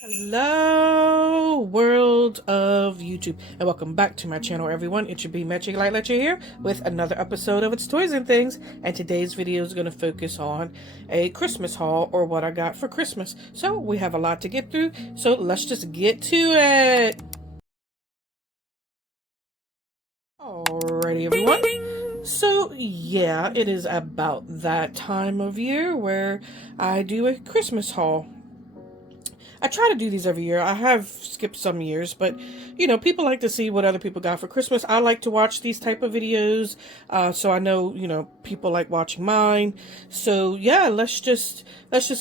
Hello, world of YouTube, and welcome back to my channel, everyone. It should be Magic Light Lecture here with another episode of It's Toys and Things, and today's video is going to focus on a Christmas haul, or what I got for Christmas. So we have a lot to get through, so let's just get to it. Alrighty, everyone. So yeah, it is about that time of year where I do a Christmas haul. I try to do these every year. I have skipped some years, but you know, people like to see what other people got for Christmas. I like to watch these type of videos, so I know, you know, people like watching mine. So yeah, let's just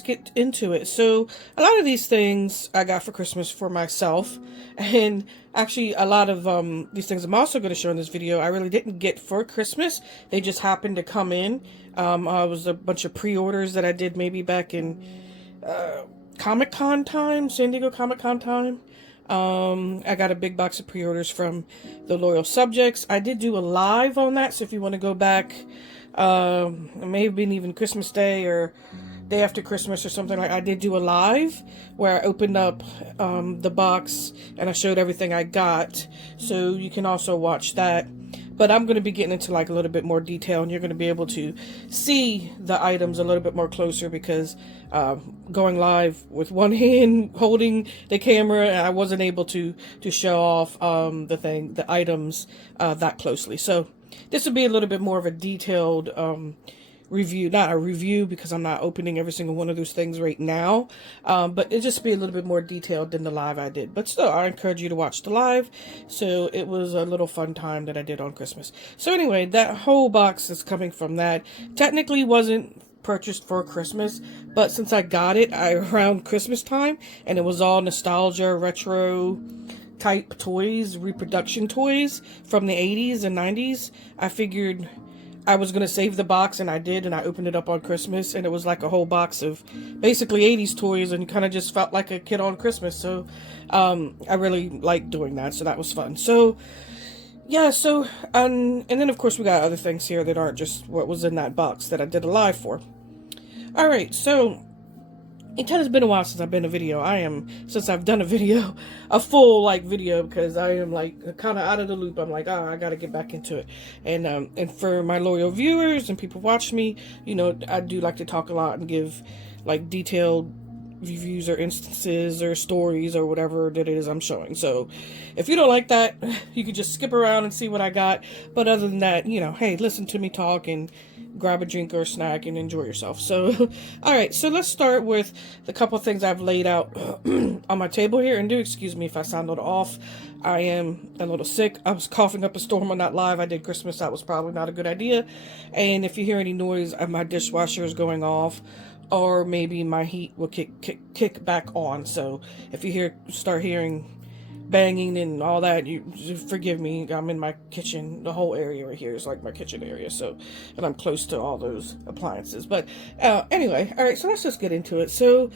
get into it. So a lot of these things I got for Christmas for myself, and actually a lot of these things I'm also going to show in this video I really didn't get for Christmas. They just happened to come in. Was a bunch of pre-orders that I did maybe back in Comic-Con time, San Diego Comic-Con time. I got a big box of pre-orders from the Loyal Subjects. I did do a live on that, so if you want to go back, it may have been even Christmas Day or day after Christmas or something like. I did do a live where I opened up the box and I showed everything I got, so you can also watch that. But I'm going to be getting into like a little bit more detail, and you're going to be able to see the items a little bit more closer because going live with one hand holding the camera, I wasn't able to show off the items that closely. So this will be a little bit more of a detailed review, not a review because I'm not opening every single one of those things right now, but it'll just be a little bit more detailed than the live I did. But still, I encourage you to watch the live. So it was a little fun time that I did on Christmas. So anyway, that whole box is coming from that. Technically wasn't purchased for Christmas, but since I got it around Christmas time and it was all nostalgia, retro type toys, reproduction toys from the 80s and 90s, I figured I was going to save the box, and I did, and I opened it up on Christmas, and it was like a whole box of basically 80s toys, and kind of just felt like a kid on Christmas. So I really liked doing that, so that was fun. So yeah, so and then of course we got other things here that aren't just what was in that box that I did a live for. All right, so it has been a while since I've been a video. Since I've done a video, a full like video, because I am like kind of out of the loop. I'm like, oh, I got to get back into it. And for my loyal viewers and people watch me, you know, I do like to talk a lot and give like detailed reviews or instances or stories or whatever that it is I'm showing. So if you don't like that, you could just skip around and see what I got. But other than that, you know, hey, listen to me talk and grab a drink or a snack and enjoy yourself. So all right, so let's start with the couple of things I've laid out on my table here. And do excuse me if I sound a little off. I am a little sick. I was coughing up a storm on that live I did Christmas. That was probably not a good idea. And if you hear any noise, my dishwasher is going off, or maybe my heat will kick back on. So if you start hearing banging and all that, you forgive me. I'm in my kitchen. The whole area right here is like my kitchen area, so, and I'm close to all those appliances. But anyway, all right, so let's just get into it. So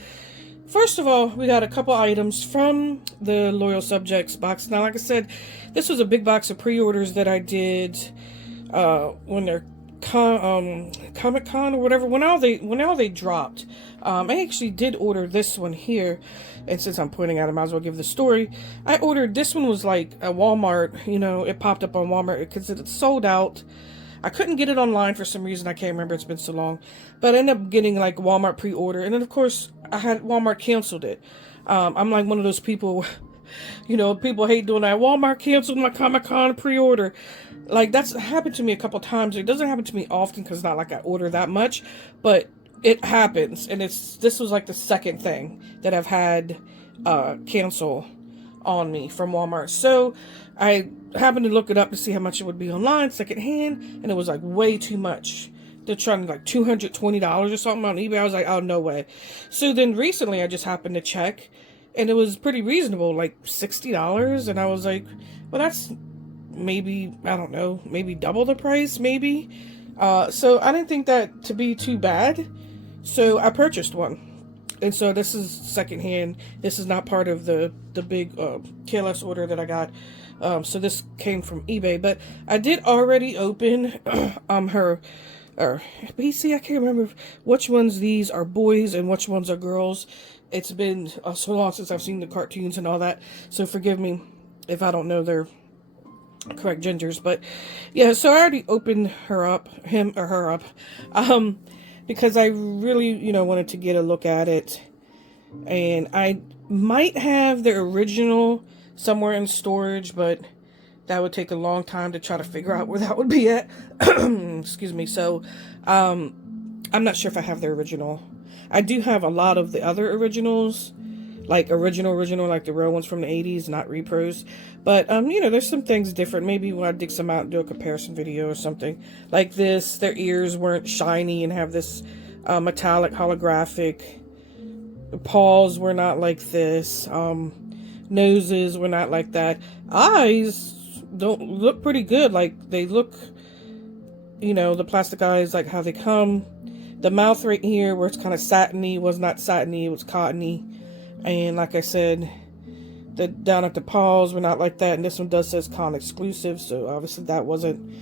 first of all, we got a couple items from the Loyal Subjects box. Now, like I said, this was a big box of pre-orders that I did when they're Comic-Con or whatever, when all they dropped. I actually did order this one here, and since I'm pointing at it, I might as well give the story. I ordered this one, was like a Walmart, you know, it popped up on Walmart because it's sold out. I couldn't get it online for some reason. I can't remember, it's been so long, but I ended up getting like Walmart pre-order, and then of course I had Walmart canceled it. I'm like one of those people, you know, people hate doing that. Walmart canceled my Comic-Con pre-order. Like, that's happened to me a couple times. It doesn't happen to me often because it's not like I order that much, but it happens. And this was like the second thing that I've had cancel on me from Walmart. So I happened to look it up to see how much it would be online, secondhand, and it was like way too much. They're trying like $220 or something on eBay. I was like, oh, no way. So then recently I just happened to check, and it was pretty reasonable, like $60. And I was like, well, that's maybe, I don't know, maybe double the price, maybe. So I didn't think that to be too bad. So I purchased one. And so this is secondhand. This is not part of the big KLS order that I got. So this came from eBay. But I did already open her or BC, I can't remember which ones these are boys and which ones are girls. It's been so long since I've seen the cartoons and all that, so forgive me if I don't know their correct genders. But yeah, so I already opened him or her up, because I really, wanted to get a look at it. And I might have the original somewhere in storage, but that would take a long time to try to figure out where that would be at. Excuse me. So, I'm not sure if I have the original. I do have a lot of the other originals, like original, like the real ones from the 80s, not repros. But, there's some things different. Maybe when I dig some out and do a comparison video or something. Like this, their ears weren't shiny and have this metallic holographic. The paws were not like this. Noses were not like that. Eyes don't look pretty good. Like they look, the plastic eyes, like how they come. The mouth right here where it's kind of satiny was not satiny, it was cottony. And like I said, the down at the paws were not like that. And this one does says con exclusive, so obviously that wasn't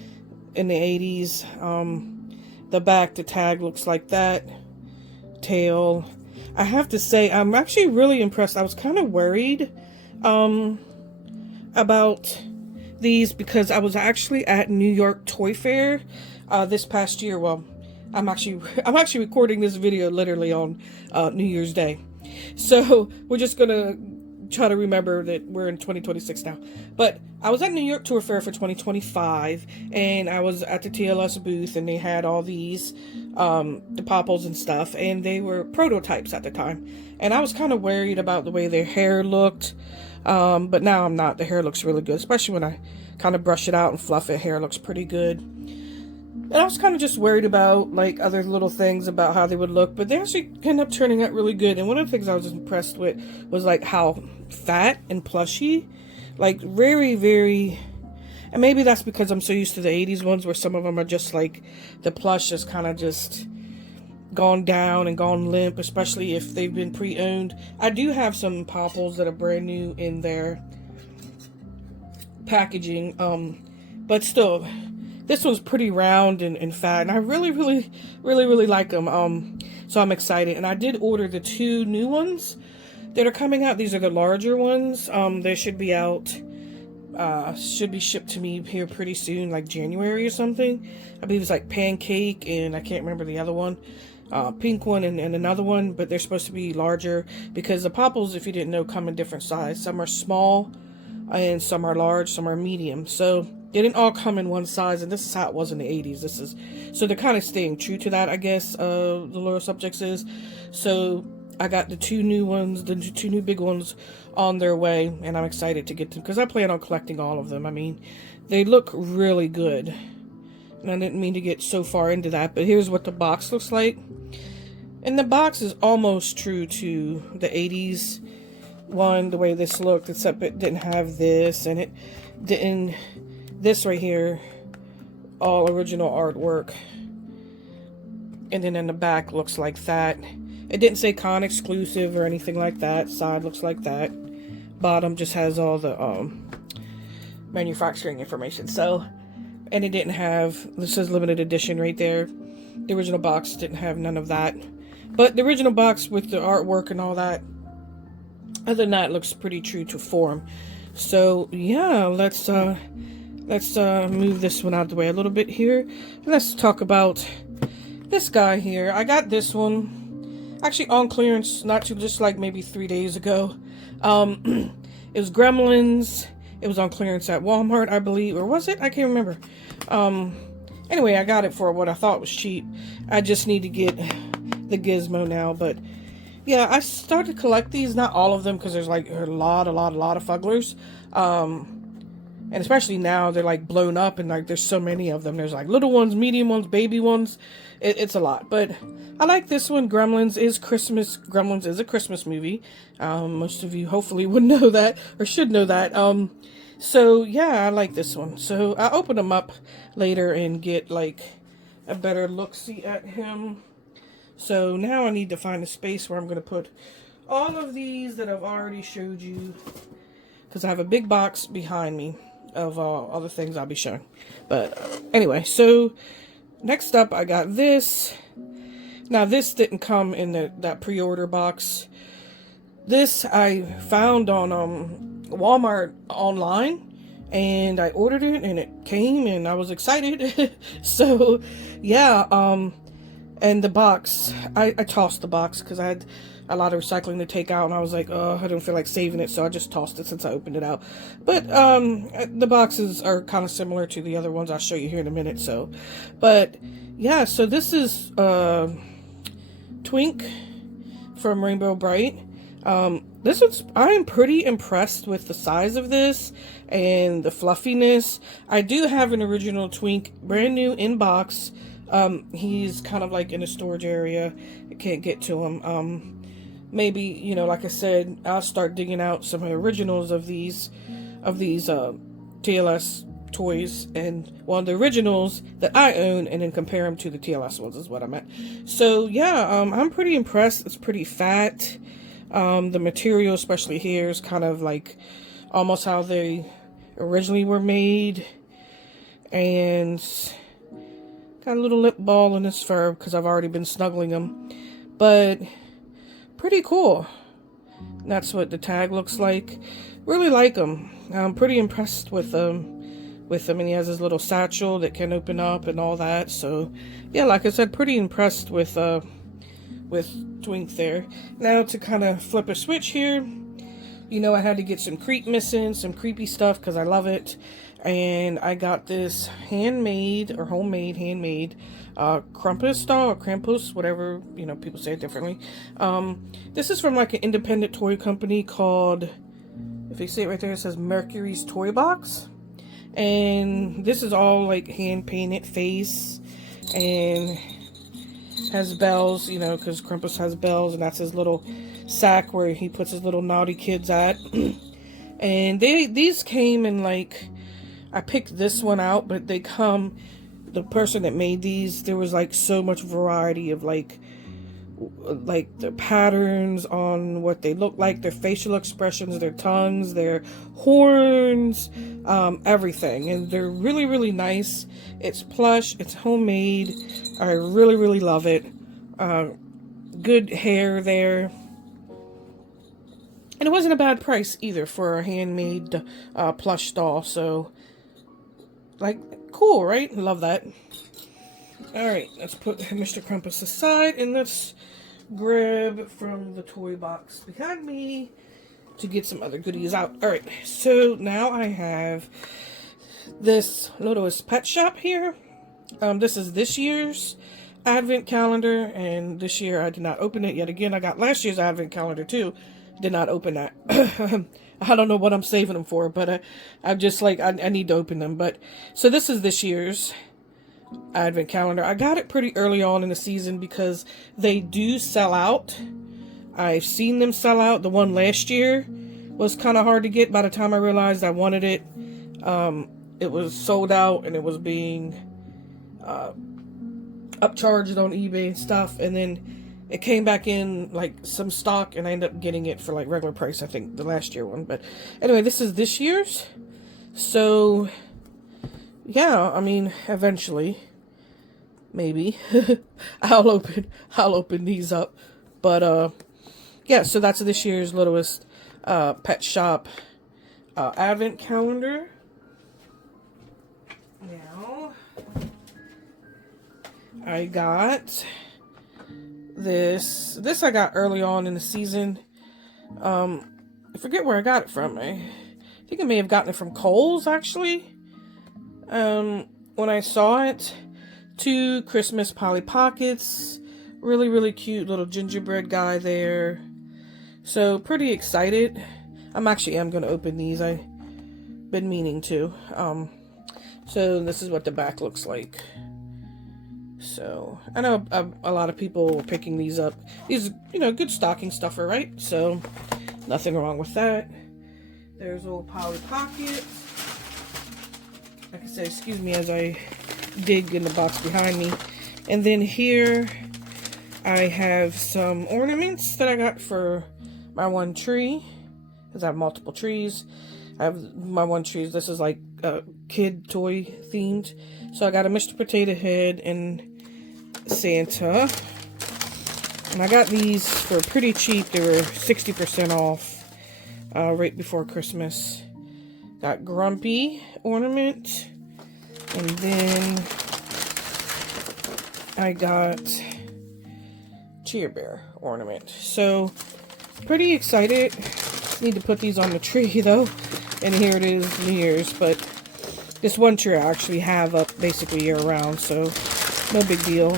in the 80s. The back, the tag looks like that. Tail. I have to say, I'm actually really impressed. I was kind of worried about these because I was actually at New York Toy Fair this past year. Well, I'm actually recording this video literally on New Year's Day. So we're just gonna try to remember that we're in 2026 now. But I was at New York Toy Fair for 2025, and I was at the TLS booth, and they had all these the Popples and stuff, and they were prototypes at the time. And I was kind of worried about the way their hair looked, but now I'm not. The hair looks really good, especially when I kind of brush it out and fluff it. Hair looks pretty good. And I was kind of just worried about like other little things about how they would look, but they actually ended up turning out really good. And one of the things I was impressed with was like how fat and plushy, like very, very, and maybe that's because I'm so used to the 80s ones where some of them are just like the plush is kind of just gone down and gone limp, especially if they've been pre-owned. I do have some Popples that are brand new in their packaging, but still, this one's pretty round and fat, and I really like them. So I'm excited, and I did order the 2 new ones that are coming out. These are the larger ones. They should be out, should be shipped to me here pretty soon, like January or something. I believe it's like Pancake, and I can't remember the other one. Pink one and another one, but they're supposed to be larger because the Popples, if you didn't know, come in different size. Some are small, and some are large, some are medium. So they didn't all come in one size, and this is how it was in the 80s. So they're kind of staying true to that, I guess, the Loyal Subjects is. So I got the 2 new ones, the 2 new big ones on their way, and I'm excited to get them, because I plan on collecting all of them. I mean, they look really good, and I didn't mean to get so far into that, but here's what the box looks like. And the box is almost true to the 80s one, the way this looked, except it didn't have this, and it didn't... This right here, all original artwork. And then in the back looks like that. It didn't say con exclusive or anything like that. Side looks like that. Bottom just has all the manufacturing information. So, and it didn't have, this says limited edition right there. The original box didn't have none of that. But the original box with the artwork and all that, other than that, looks pretty true to form. So yeah, let's move this one out of the way a little bit here. Let's talk about this guy here. I got this one actually on clearance, just like maybe 3 days ago. It was Gremlins. It was on clearance at Walmart, I believe, or was it? I can't remember. Anyway, I got it for what I thought was cheap. I just need to get the gizmo now, but yeah, I started to collect these, not all of them, because there's like a lot of Fugglers. And especially now, they're like blown up, and like there's so many of them. There's like little ones, medium ones, baby ones. It's a lot, but I like this one. Gremlins is Christmas. Gremlins is a Christmas movie. Most of you hopefully would know that, or should know that. So yeah, I like this one. So I'll open them up later and get like a better look-see at him. So now I need to find a space where I'm going to put all of these that I've already showed you, because I have a big box behind me of other things I'll be showing. But anyway, so Next up, I got this. Now, this didn't come in that pre-order box. This I found on Walmart online, and I ordered it, and it came, and I was excited. So, yeah, and the box, I tossed the box because I had a lot of recycling to take out, and I was like, oh, I don't feel like saving it, so I just tossed it since I opened it out. But the boxes are kind of similar to the other ones I'll show you here in a minute. So, but yeah, so this is Twink from Rainbow Brite. This one's, I am pretty impressed with the size of this and the fluffiness. I do have an original Twink, brand new in box. He's kind of like in a storage area. I can't get to him. Maybe, you know, like I said, I'll start digging out some originals of these TLS toys, and one of the originals that I own, and then compare them to the TLS ones is what I meant. So yeah, I'm pretty impressed. It's pretty fat. The material, especially here, is kind of like almost how they originally were made, and got a little lip ball in his fur because I've already been snuggling him, but pretty cool. That's what the tag looks like. Really like him. I'm pretty impressed with him. And he has his little satchel that can open up and all that. So yeah, like I said, pretty impressed with Twink there. Now to kind of flip a switch here, you know, I had to get some creep missing, some creepy stuff because I love it. And I got this homemade Krampus doll, or Krampus, whatever, you know, people say it differently. This is from like an independent toy company called, if you see it right there, it says Mercury's Toy Box. And this is all like hand painted face, and has bells, you know, because Krampus has bells, and that's his little sack where he puts his little naughty kids at. And these came in like, I picked this one out, but they come, the person that made these, there was like so much variety of like the patterns on what they look like, their facial expressions, their tongues, their horns, everything. And they're really, really nice. It's plush, it's homemade. I really, really love it. Good hair there. And it wasn't a bad price either for a handmade plush doll. So, like, cool, right? Love that. Alright, let's put Mr. Krampus aside, and let's grab from the toy box behind me to get some other goodies out. Alright, so now I have this Lotus Pet Shop here. This is this year's advent calendar, and this year I did not open it yet again. I got last year's advent calendar too. Did not open that. I don't know what I'm saving them for, but I'm just like, I need to open them. But so this is this year's advent calendar. I got it pretty early on in the season because they do sell out. I've seen them sell out. The one last year was kind of hard to get. By the time I realized I wanted it, it was sold out, and it was being upcharged on eBay and stuff. And then it came back in like some stock, and I ended up getting it for like regular price, I think, the last year one. But anyway, this is this year's. So yeah, I mean, eventually, maybe I'll open these up. But yeah, so that's this year's Littlest Pet Shop advent calendar. Now I got this I got early on in the season. I forget where I got it from. I think I may have gotten it from Kohl's, actually. When I saw it, 2 Christmas Polly Pockets, really, really cute little gingerbread guy there. So pretty excited. I'm going to open these. I've been meaning to. So this is what the back looks like. So I know a lot of people were picking these up. These, you know, good stocking stuffer, right? So nothing wrong with that. There's old Polly Pockets. Like I said, excuse me as I dig in the box behind me. And then here I have some ornaments that I got for my one tree, because I have multiple trees. I have my one tree. This is like kid toy themed. So I got a Mr. Potato Head and Santa. And I got these for pretty cheap. They were 60% off right before Christmas. Got Grumpy ornament. And then I got Cheer Bear ornament. So pretty excited. Need to put these on the tree though. And here it is, New Year's. But this one tree I actually have up basically year round. So no big deal.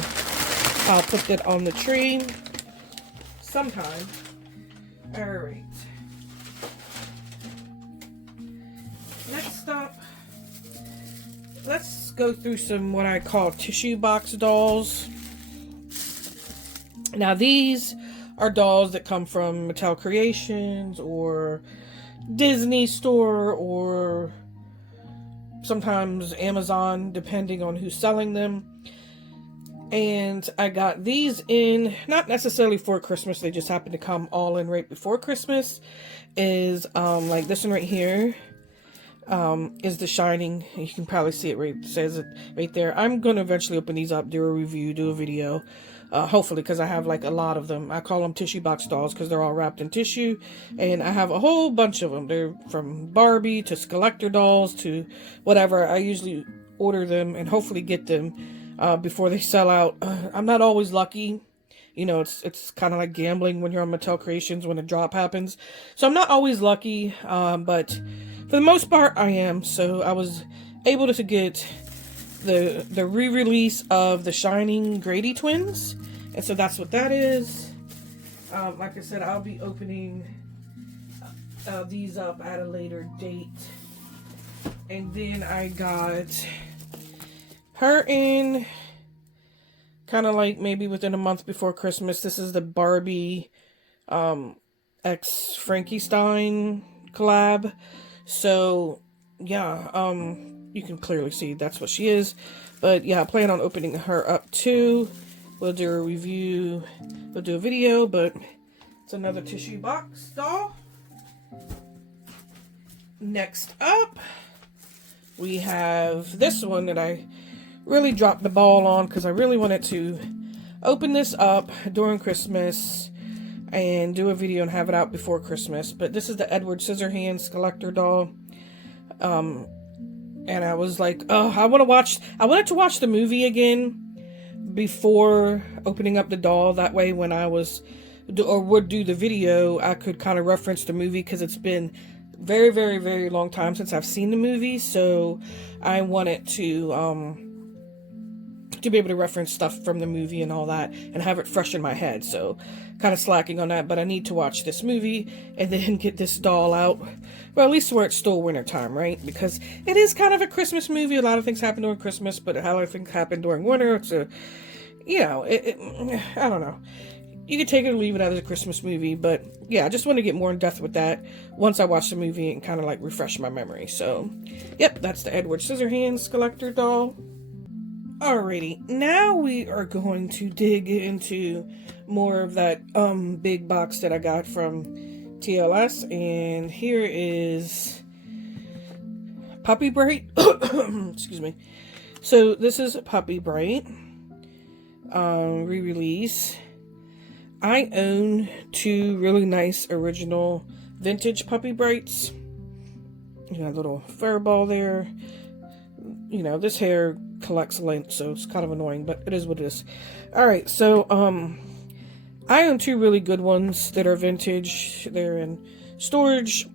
I'll put that on the tree sometime. Alright. Next up, let's go through some what I call tissue box dolls. Now these are dolls that come from Mattel Creations or Disney Store or sometimes Amazon, depending on who's selling them. And I got these in, not necessarily for Christmas, they just happen to come all in right before Christmas. Is like this one right here. Is The Shining. You can probably see it right, it says it right there. I'm going to eventually open these up, do a review, do a video. Hopefully, because I have like a lot of them. I call them tissue box dolls because they're all wrapped in tissue. And I have a whole bunch of them. They're from Barbie to Skeletor dolls to whatever. I usually order them and hopefully get them before they sell out. I'm not always lucky. You know, it's kind of like gambling when you're on Mattel Creations when a drop happens. So I'm not always lucky, but for the most part I am. So I was able to get the re-release of The Shining Grady Twins. And so that's what that is. Like I said, I'll be opening these up at a later date. And then I got her in kind of like maybe within a month before Christmas. This is the Barbie X Frankenstein collab. So yeah, you can clearly see that's what she is. But yeah, I plan on opening her up too. We'll do a review, we'll do a video, but it's another tissue box doll. Next up, we have this one that I really dropped the ball on because I really wanted to open this up during Christmas and do a video and have it out before Christmas. But this is the Edward Scissorhands collector doll. And I was like, oh, I wanted to watch the movie again before opening up the doll. That way when I would do the video, I could kind of reference the movie because it's been very, very, very long time since I've seen the movie. So I wanted to be able to reference stuff from the movie and all that and have it fresh in my head. So kind of slacking on that, but I need to watch this movie and then get this doll out. Well, at least where it's still winter time, right? Because it is kind of a Christmas movie. A lot of things happen during Christmas, but a lot of things happen during winter. So, you know, I don't know. You could take it or leave it as a Christmas movie, but yeah, I just want to get more in depth with that once I watch the movie and kind of like refresh my memory. So, yep, that's the Edward Scissorhands collector doll. Alrighty, now we are going to dig into more of that big box that I got from TLS, and here is Puppy Bright. Excuse me. So this is Puppy Bright re-release. I own two really nice original vintage Puppy Brights. You got a little fur ball there. You know, this hair collects lint, so it's kind of annoying, but it is what it is. Alright, so I own two really good ones that are vintage. They're in storage,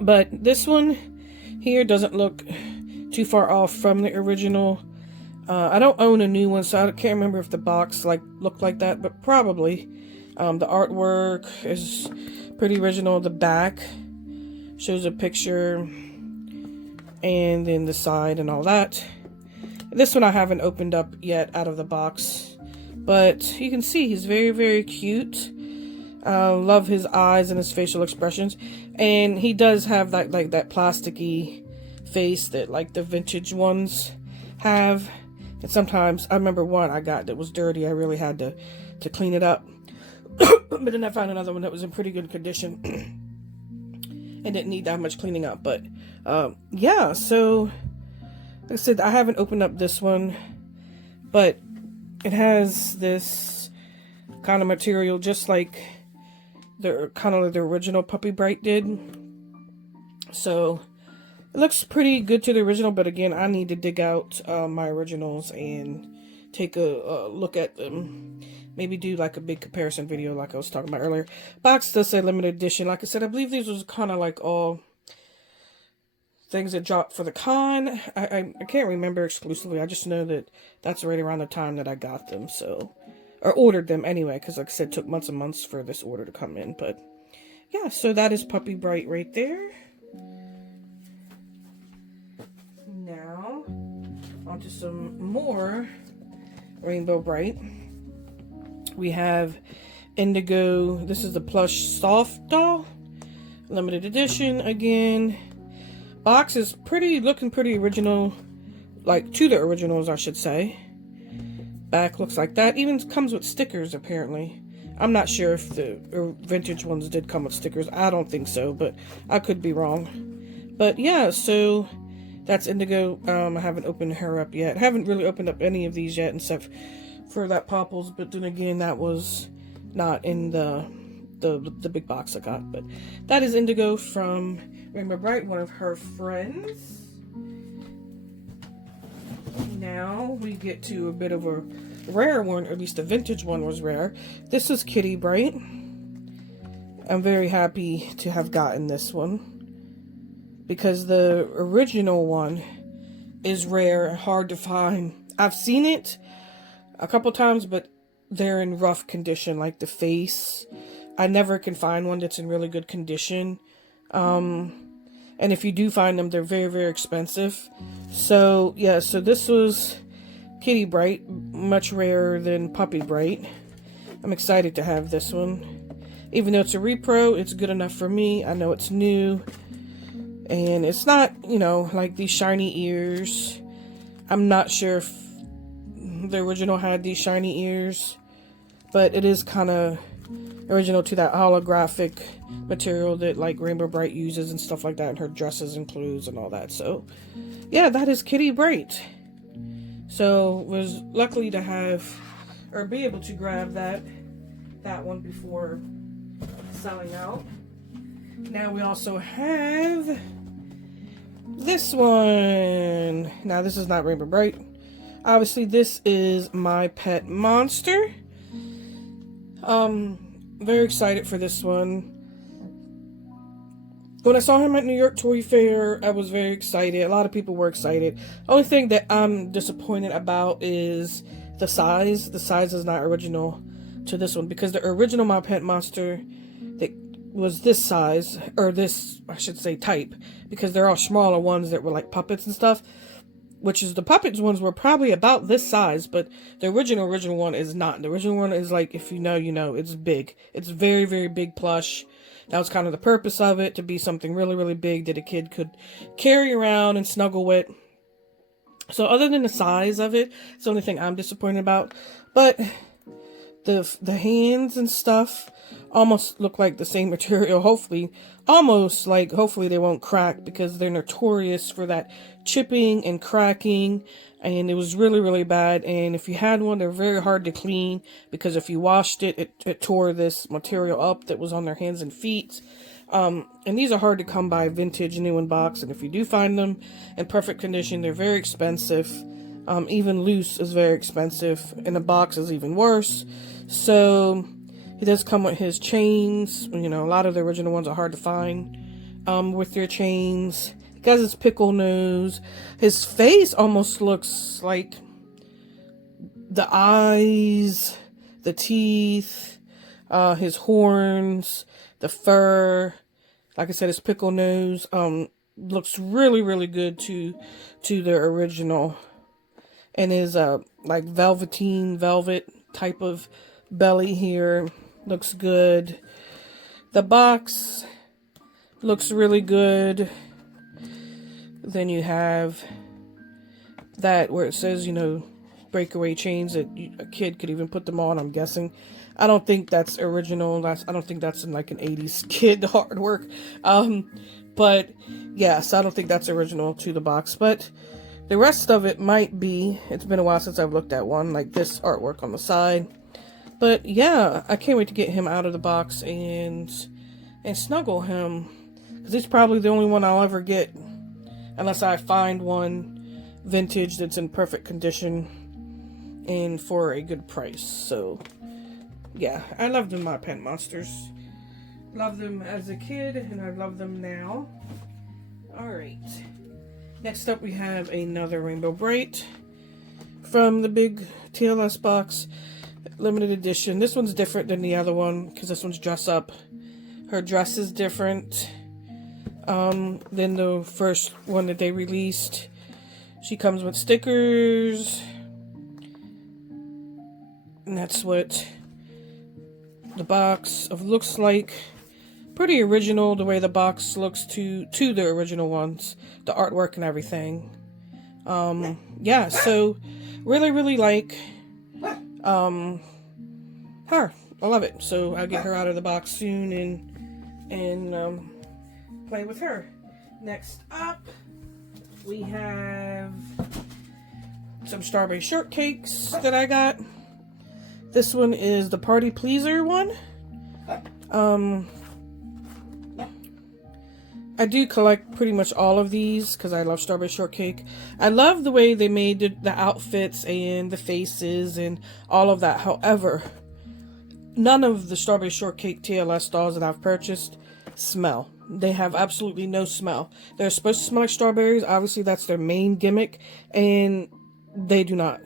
but this one here doesn't look too far off from the original. I don't own a new one, so I can't remember if the box looked like that, but probably. The artwork is pretty original. The back shows a picture and then the side and all that. This one I haven't opened up yet out of the box, but you can see he's very, very cute. Love his eyes and his facial expressions, and he does have that that plasticky face that like the vintage ones have. And sometimes I remember one I got that was dirty. I really had to clean it up. But then I found another one that was in pretty good condition. and didn't need that much cleaning up. But yeah, so like I said, I haven't opened up this one, but it has this kind of material just like the original Puppy Bright did. So it looks pretty good to the original, but again, I need to dig out my originals and take a look at them. Maybe do like a big comparison video like I was talking about earlier. Box does say limited edition. Like I said, I believe these was kind of like all things that dropped for the con. I can't remember exclusively. I just know that that's right around the time that I got them. So, or ordered them anyway, because like I said, it took months and months for this order to come in. But yeah, so that is Puppy Bright right there. Now, onto some more Rainbow Bright. We have Indigo. This is the plush soft doll. Limited edition again. Box is looking pretty original. Like, to the originals, I should say. Back looks like that. Even comes with stickers, apparently. I'm not sure if the vintage ones did come with stickers. I don't think so, but I could be wrong. But yeah, so that's Indigo. I haven't opened her up yet. I haven't really opened up any of these yet, except for that Popples, but then again, that was not in the big box I got. But that is Indigo from Rainbow Bright, one of her friends. Now we get to a bit of a rare one, or at least the vintage one was rare. This is Kitty Bright. I'm very happy to have gotten this one, because the original one is rare, hard to find. I've seen it a couple times, but they're in rough condition, like the face. I never can find one that's in really good condition. And if you do find them, they're very, very expensive. So, yeah, so this was Kitty Bright, much rarer than Puppy Bright. I'm excited to have this one. Even though it's a repro, it's good enough for me. I know it's new. And it's not, you know, like these shiny ears. I'm not sure if the original had these shiny ears, but it is kind of original to that holographic material that like Rainbow Bright uses and stuff like that, and her dresses and clothes and all that. So yeah, that is Kitty Bright. So was lucky to have, or be able to grab that one before selling out. Now we also have this one. Now this is not Rainbow Bright. Obviously, this is My Pet Monster. Very excited for this one. When I saw him at New York Toy Fair, I was very excited. A lot of people were excited. Only thing that I'm disappointed about is the size. The size is not original to this one, because the original My Pet Monster that was this size, or this, I should say, type, because they're all smaller ones that were like puppets and stuff. Which is, the puppets ones were probably about this size, but the original one is not. The original one is like, if you know, you know, it's big. It's very, very big plush. That was kind of the purpose of it, to be something really, really big that a kid could carry around and snuggle with. So other than the size of it, it's the only thing I'm disappointed about. But the hands and stuff almost look like the same material. Hopefully they won't crack, because they're notorious for that chipping and cracking, and it was really, really bad. And if you had one, they're very hard to clean, because if you washed it, it tore this material up that was on their hands and feet. And these are hard to come by, vintage, new in box, and if you do find them in perfect condition, they're very expensive. Even loose is very expensive, and the box is even worse. So he does come with his chains. You know, a lot of the original ones are hard to find with their chains. He has his pickle nose. His face almost looks like the eyes, the teeth, his horns, the fur. Like I said, his pickle nose looks really, really good to the original. And his like velvet type of belly here looks good. The box looks really good. Then you have that where it says, you know, breakaway chains that a kid could even put them on, I'm guessing. I don't think that's original. I don't think that's in like an 80s kid artwork. But yes, I don't think that's original to the box. But the rest of it might be. It's been a while since I've looked at one, like this artwork on the side. But yeah, I can't wait to get him out of the box and snuggle him. Because he's probably the only one I'll ever get. Unless I find one vintage that's in perfect condition and for a good price. So yeah, I love them, my pet monsters. Love them as a kid, and I love them now. Alright. Next up, we have another Rainbow Brite from the big TLS box. Limited edition. This one's different than the other one, because this one's dress up. Her dress is different than the first one that they released. She comes with stickers. And that's what the box looks like. Pretty original the way the box looks to the original ones, the artwork and everything. Yeah, so really like her. I love it. So I'll get her out of the box soon and play with her. Next up, we have some strawberry shortcakes that I got. This one is the Party Pleaser one. I do collect pretty much all of these because I love strawberry shortcake. I love the way they made the outfits and the faces and all of that. However, none of the strawberry shortcake TLS dolls that I've purchased smell. They have absolutely no smell. They're supposed to smell like strawberries. Obviously, that's their main gimmick, and they do not.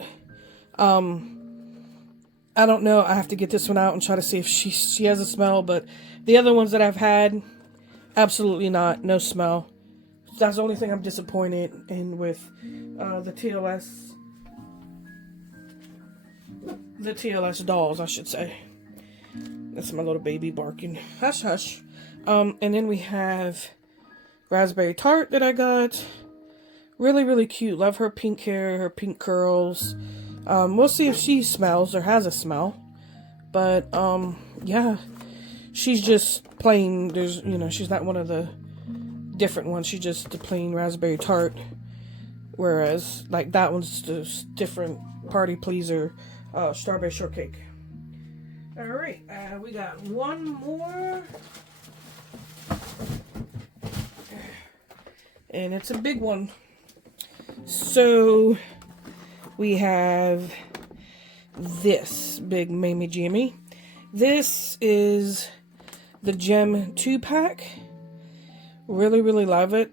I don't know. I have to get this one out and try to see if she has a smell, but the other ones that I've had, absolutely not. No smell. That's the only thing I'm disappointed in with the TLS dolls, I should say. That's my little baby barking. Hush, hush. And then we have Raspberry Tart that I got. Really cute. Love her pink hair, her pink curls. We'll see if she smells or has a smell. But, yeah. She's just plain, she's not one of the different ones. She's just the plain Raspberry Tart. Whereas, like, that one's just different Party Pleaser strawberry shortcake. Alright, we got one more. And it's a big one. So, we have this big Mamie Jamie. This is the Gem 2-pack. Really love it.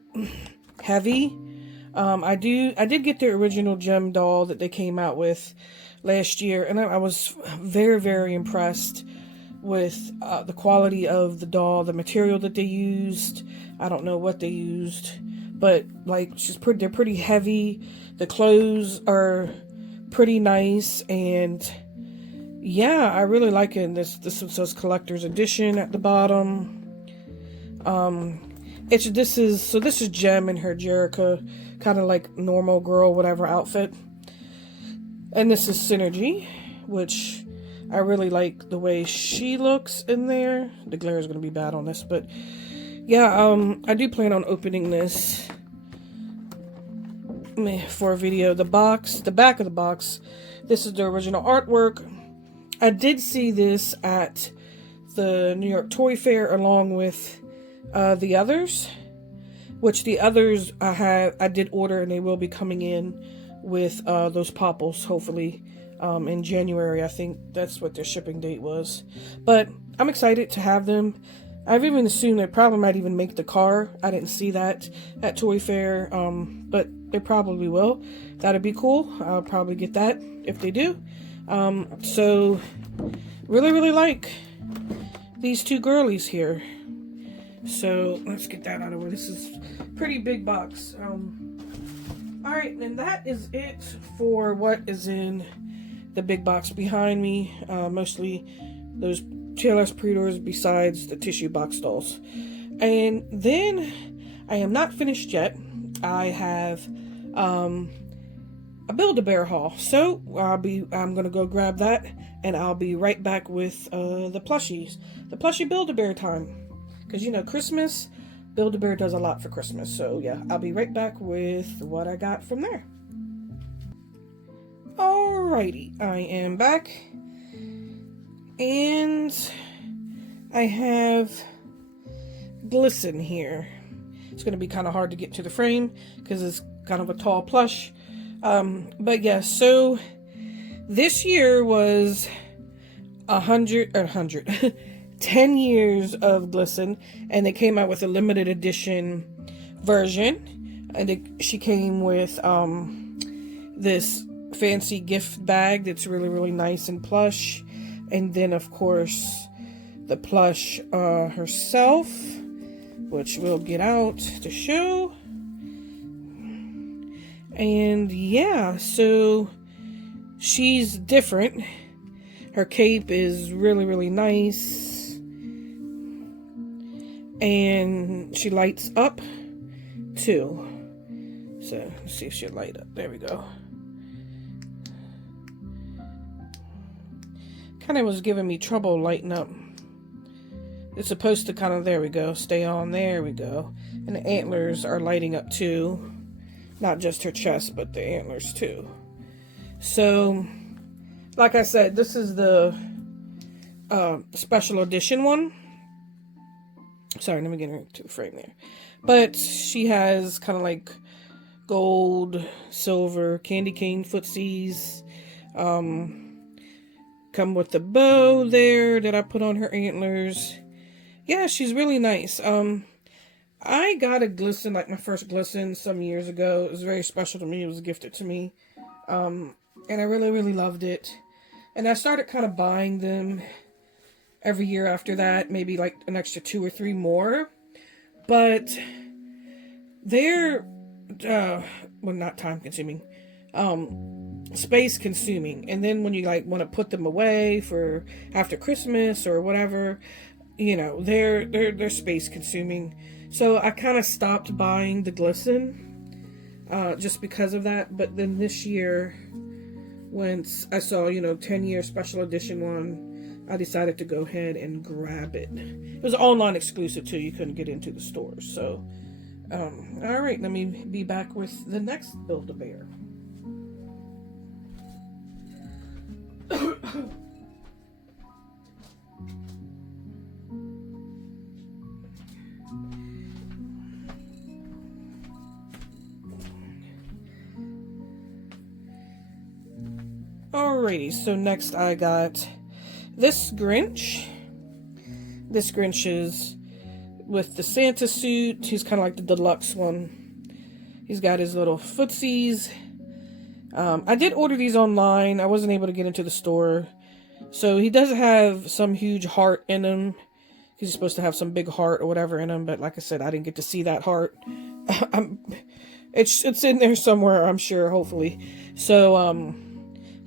Heavy. I did get the original Gem doll that they came out with last year, and I was very impressed with the quality of the doll, the material that they used. I don't know what they used, but like they're pretty heavy. The clothes are pretty nice, and yeah, I really like it. This says collector's edition at the bottom. This is Gem in her Jerrica, kind of like normal girl, whatever outfit. And this is Synergy, which I really like the way she looks in there. The glare is going to be bad on this, but yeah, I do plan on opening this for a video. The back of the box, this is the original artwork. I did see this at the New York Toy Fair along with the others, which the others I did order, and they will be coming in with those popples hopefully in January. I think that's what their shipping date was, but I'm excited to have them. I've even assumed they probably might even make the car. I didn't see that at Toy Fair, but they probably will. That'd be cool. I'll probably get that if they do. So really like these two girlies here. So let's get that out of the way. This is a pretty big box. Alright, and that is it for what is in the big box behind me. Mostly those TLS pre-orders besides the tissue box dolls. And then I am not finished yet. I have a Build-A-Bear haul. So I'm gonna go grab that, and I'll be right back with the plushies, the plushie Build-A-Bear time. Because Christmas, Build-A-Bear does a lot for Christmas. So yeah, I'll be right back with what I got from there. Alrighty, I am back, and I have Glisten here. It's going to be kind of hard to get to the frame because it's kind of a tall plush. But yeah, so this year was 10 years of Glisten, and they came out with a limited edition version. And she came with this fancy gift bag that's really, really nice and plush. And then, of course, the plush herself, which we'll get out to show. And yeah, so she's different. Her cape is really, really nice. And she lights up too. So let's see if she'll light up. There we go. Kind of was giving me trouble lighting up. It's supposed to kind of, there we go, stay on, there we go. And the antlers are lighting up too. Not just her chest, but the antlers too. So, like I said, this is the special edition one. Sorry, let me get into the frame there. But she has kind of like gold, silver, candy cane footsies. Come with the bow there that I put on her antlers. Yeah, she's really nice. I got a Glisten, like my first Glisten some years ago. It was very special to me. It was gifted to me. And I really, really loved it. And I started kind of buying them every year after that. Maybe like an extra 2 or 3 more. But they're, well, not time consuming. Space consuming. And then when you like want to put them away for after Christmas or whatever, they're space consuming. So I kind of stopped buying the Glisten just because of that. But then this year, once I saw 10-year special edition one, I decided to go ahead and grab it. It was an online exclusive too. You couldn't get into the stores. So all right, let me be back with the next Build-A-Bear. Alrighty, so next I got this Grinch. This Grinch is with the Santa suit. He's kind of like the deluxe one. He's got his little footsies. I did order these online. I wasn't able to get into the store. So he does have some huge heart in him. He's supposed to have some big heart or whatever in him. But like I said, I didn't get to see that heart. It's in there somewhere, I'm sure, hopefully. So,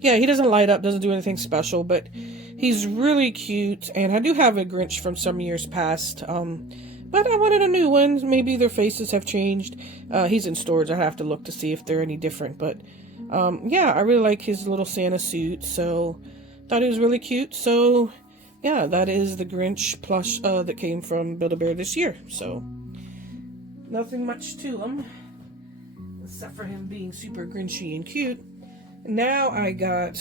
yeah, he doesn't light up, doesn't do anything special. But he's really cute. And I do have a Grinch from some years past. But I wanted a new one. Maybe their faces have changed. He's in storage. I have to look to see if they're any different. But yeah, I really like his little Santa suit, so thought he was really cute. So yeah, that is the Grinch plush that came from Build-A-Bear this year. So nothing much to him, except for him being super Grinchy and cute. Now I got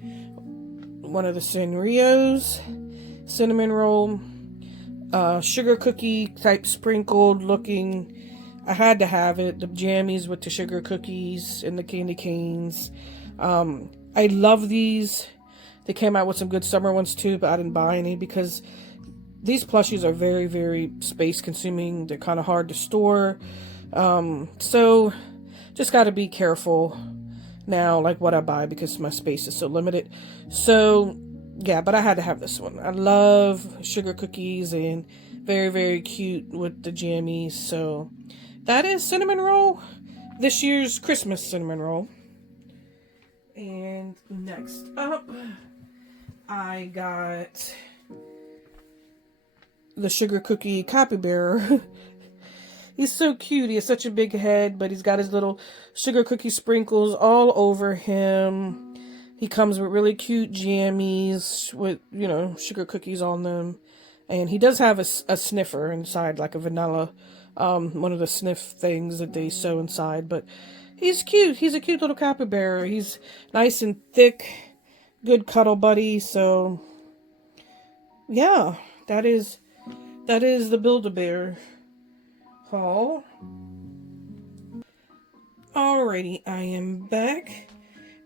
one of the Sanrios cinnamon roll, sugar cookie type sprinkled looking. I had to have it. The jammies with the sugar cookies and the candy canes. I love these. They came out with some good summer ones too, but I didn't buy any because these plushies are very, very space consuming. They're kind of hard to store. So just got to be careful now, like what I buy, because my space is so limited. So yeah, but I had to have this one. I love sugar cookies and very, very cute with the jammies. So that is cinnamon roll, this year's Christmas cinnamon roll. And next up, I got the sugar cookie capybara. He's so cute. He has such a big head, but he's got his little sugar cookie sprinkles all over him. He comes with really cute jammies with, sugar cookies on them. And he does have a sniffer inside, like a vanilla, one of the sniff things that they sew inside. But he's cute. He's a cute little capybara. He's nice and thick, good cuddle buddy. So, yeah, that is the Build-A-Bear haul. Alrighty, I am back.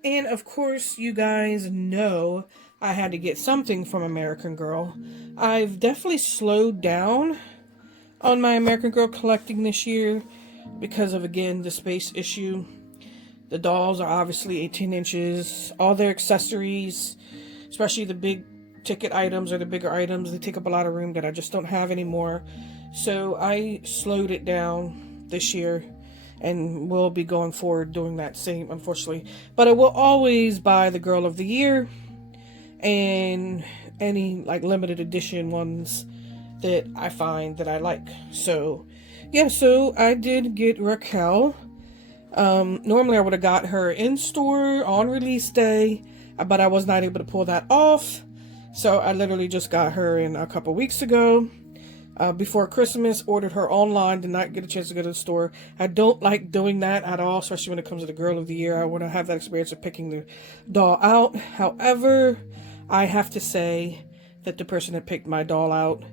And of course, you guys know I had to get something from American Girl. I've definitely slowed down on my American Girl collecting this year because of, again, the space issue. The dolls are obviously 18 inches. All their accessories, especially the big ticket items or the bigger items, they take up a lot of room that I just don't have anymore. So I slowed it down this year and will be going forward doing that same, unfortunately. But I will always buy the Girl of the Year and any like limited edition ones that I find that I like. So yeah, so I did get Raquel. Normally I would have got her in store on release day, but I was not able to pull that off. So I literally just got her in a couple weeks ago. Before Christmas, ordered her online, did not get a chance to go to the store. I don't like doing that at all, especially when it comes to the Girl of the Year. I want to have that experience of picking the doll out. However, I have to say that the person that picked my doll out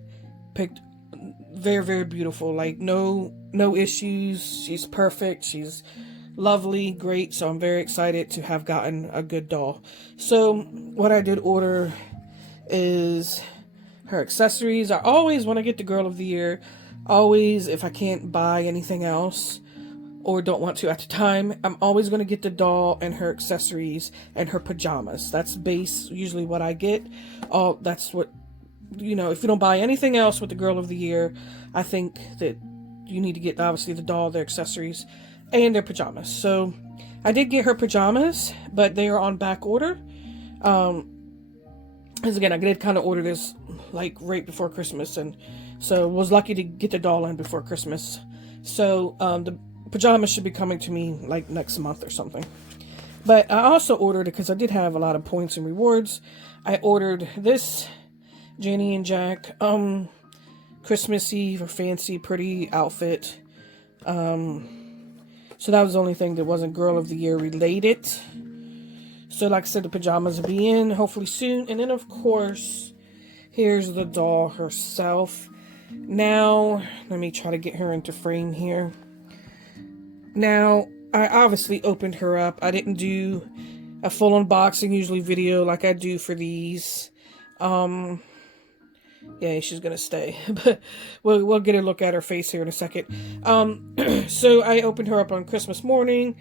picked very, very beautiful. Like, no issues. She's perfect. She's lovely, great. So I'm very excited to have gotten a good doll. So what I did order is her accessories. I always, when I get the Girl of the Year, always, if I can't buy anything else or don't want to at the time, I'm always going to get the doll and her accessories and her pajamas. That's base, usually what I get. That's what, if you don't buy anything else with the Girl of the Year, I think that you need to get, obviously, the doll, their accessories, and their pajamas. So I did get her pajamas, but they are on back order. Because again, I did kind of order this like right before Christmas, and so was lucky to get the doll in before Christmas. So the pajamas should be coming to me like next month or something. But I also ordered it because I did have a lot of points and rewards. I ordered this Jenny and Jack Christmassy or fancy pretty outfit. So that was the only thing that wasn't Girl of the Year related. So like I said, the pajamas will be in hopefully soon. And then of course, here's the doll herself. Now, let me try to get her into frame here. Now, I obviously opened her up. I didn't do a full unboxing, usually video like I do for these. Yeah, she's gonna stay, but we'll get a look at her face here in a second. So I opened her up on Christmas morning.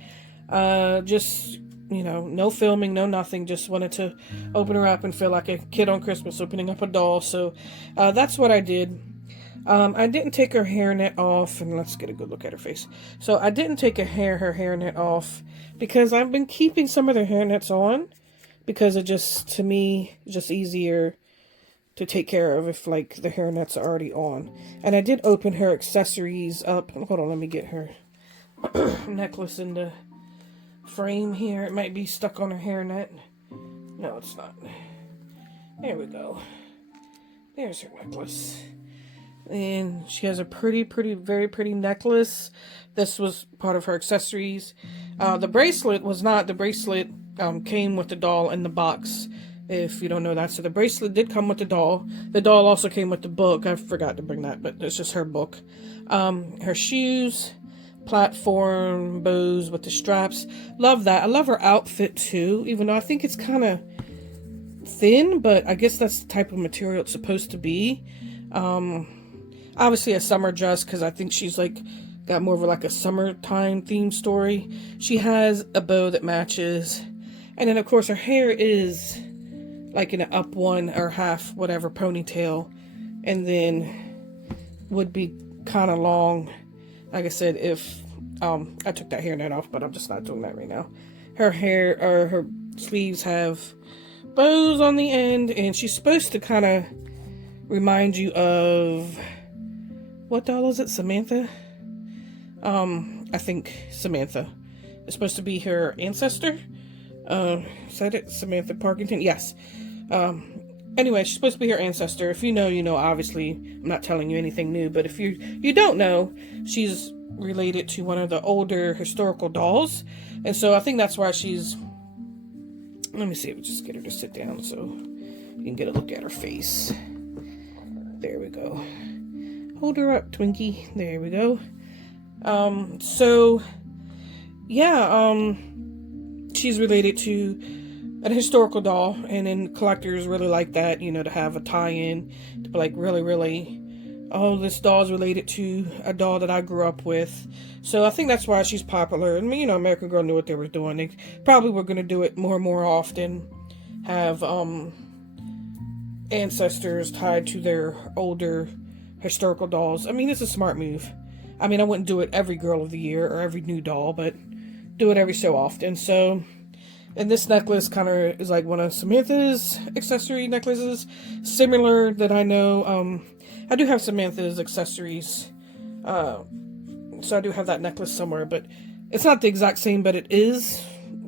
Just, no filming, no nothing. Just wanted to open her up and feel like a kid on Christmas opening up a doll. So that's what I did. I didn't take her hairnet off, and let's get a good look at her face. So I didn't take her hairnet off because I've been keeping some of the hairnets on because it just, to me, it's just easier to take care of if like the hairnets are already on. And I did open her accessories up. Hold on, let me get her necklace in the frame here. It might be stuck on her hairnet. No, it's not. There we go. There's her necklace. And she has a pretty, very pretty necklace. This was part of her accessories. The bracelet was not. The bracelet came with the doll in the box, if you don't know that. So the bracelet did come with the doll. The doll also came with the book. I forgot to bring that, but it's just her book. Her shoes, platform bows with the straps. Love that. I love her outfit too, even though I think it's kind of thin, but I guess that's the type of material it's supposed to be. Obviously a summer dress, because I think she's like got more of like a summertime theme story. She has a bow that matches, and then of course her hair is like in an up one or half whatever ponytail, and then would be kind of long, like I said, if I took that hairnet off, but I'm just not doing that right now. Her hair, or her sleeves, have bows on the end, and she's supposed to kind of remind you of, what doll is it? Samantha? I think Samantha is supposed to be her ancestor. Is that it? Samantha Parkington? Yes. Anyway, she's supposed to be her ancestor. If you know, you know. Obviously, I'm not telling you anything new, but if you don't know, she's related to one of the older historical dolls, and so I think that's why she's. Let me see if we just get her to sit down so you can get a look at her face. There we go. Hold her up, Twinkie. There we go. So yeah, she's related to an historical doll, and then collectors really like that, you know, to have a tie-in, to be like, really, oh, this doll's related to a doll that I grew up with. So I think that's why she's popular. I mean, you know, American Girl knew what they were doing. They probably were going to do it more and more often, have ancestors tied to their older historical dolls. I mean, it's a smart move. I mean, I wouldn't do it every Girl of the Year or every new doll, but do it every so often. So, and this necklace kind of is like one of Samantha's accessory necklaces, similar that I know. I do have Samantha's accessories, so I do have that necklace somewhere, but it's not the exact same, but it is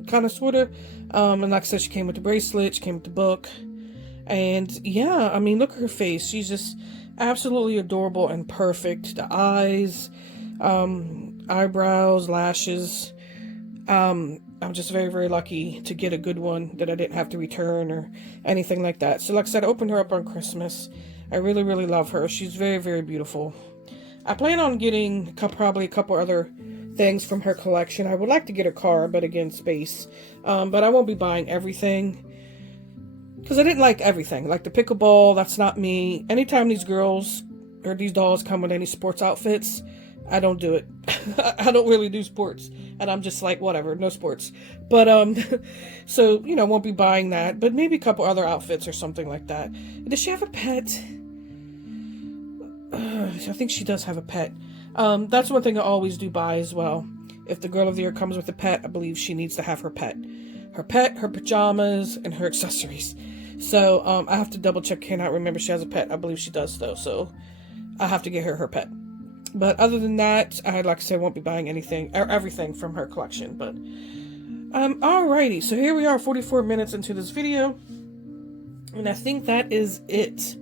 kind of, sort of. And like I said, she came with the bracelet, she came with the book, and yeah, I mean, look at her face. She's just absolutely adorable and perfect. The eyes, eyebrows, lashes. I'm just very lucky to get a good one that I didn't have to return or anything like that. So like I said, I opened her up on Christmas. I really love her. She's very beautiful. I plan on getting probably a couple other things from her collection. I would like to get her car, but again, space. But I won't be buying everything because I didn't like everything. Like the pickleball, that's not me. Anytime these girls or these dolls come with any sports outfits, I don't do it. I don't really do sports. And I'm just like, whatever, no sports. But, so, you know, won't be buying that. But maybe a couple other outfits or something like that. Does she have a pet? I think she does have a pet. That's one thing I always do buy as well. If the Girl of the Year comes with a pet, I believe she needs to have her pet. Her pet, her pajamas, and her accessories. So, I have to double check. Cannot remember if she has a pet. I believe she does, though. So, I have to get her pet. But other than that, like I said, won't be buying anything or everything from her collection. But alrighty, so here we are, 44 minutes into this video, and I think that is it.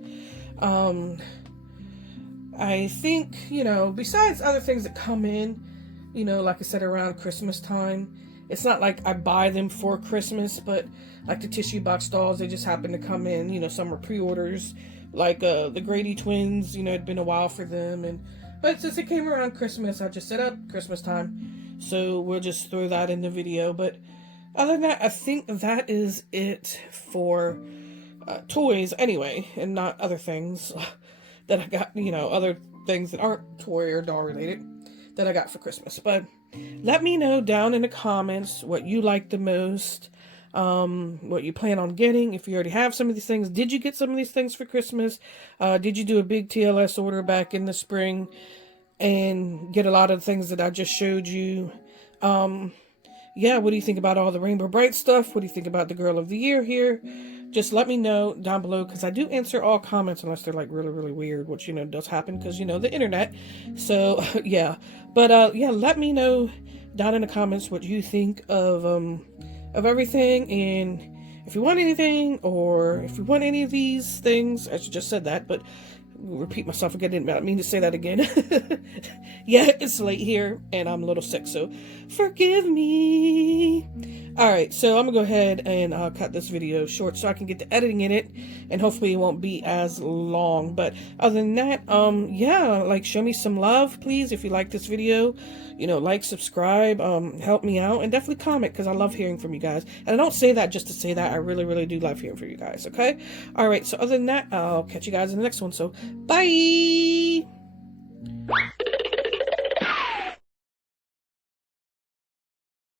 I think, you know, besides other things that come in, you know, like I said, around Christmas time, it's not like I buy them for Christmas, but like the tissue box dolls, they just happen to come in. You know, some are pre-orders, like the Grady twins. You know, it'd been a while for them, but since it came around Christmas, I just set up Christmas time. So we'll just throw that in the video. But other than that, I think that is it for toys anyway, and not other things that I got, you know, other things that aren't toy or doll related that I got for Christmas. But let me know down in the comments what you like the most, what you plan on getting. If you already have some of these things, did you get some of these things for Christmas? Did you do a big TLS order back in the spring and get a lot of the things that I just showed you? Yeah, what do you think about all the Rainbow Brite stuff? What do you think about the Girl of the Year here? Just let me know down below, because I do answer all comments unless they're like really weird, which, you know, does happen because, you know, the internet. So yeah, but yeah, let me know down in the comments what you think of everything, and if you want anything, or if you want any of these things. I just said that, but repeat myself again, didn't mean to say that again. Yeah, it's late here and I'm a little sick, so forgive me. Alright, so I'm gonna go ahead and cut this video short so I can get to editing in it, and hopefully it won't be as long. But other than that, yeah, like, show me some love, please, if you like this video. You know, like, subscribe, help me out, and definitely comment, because I love hearing from you guys. And I don't say that just to say that. I really do love hearing from you guys, okay? Alright, so other than that, I'll catch you guys in the next one. So, bye!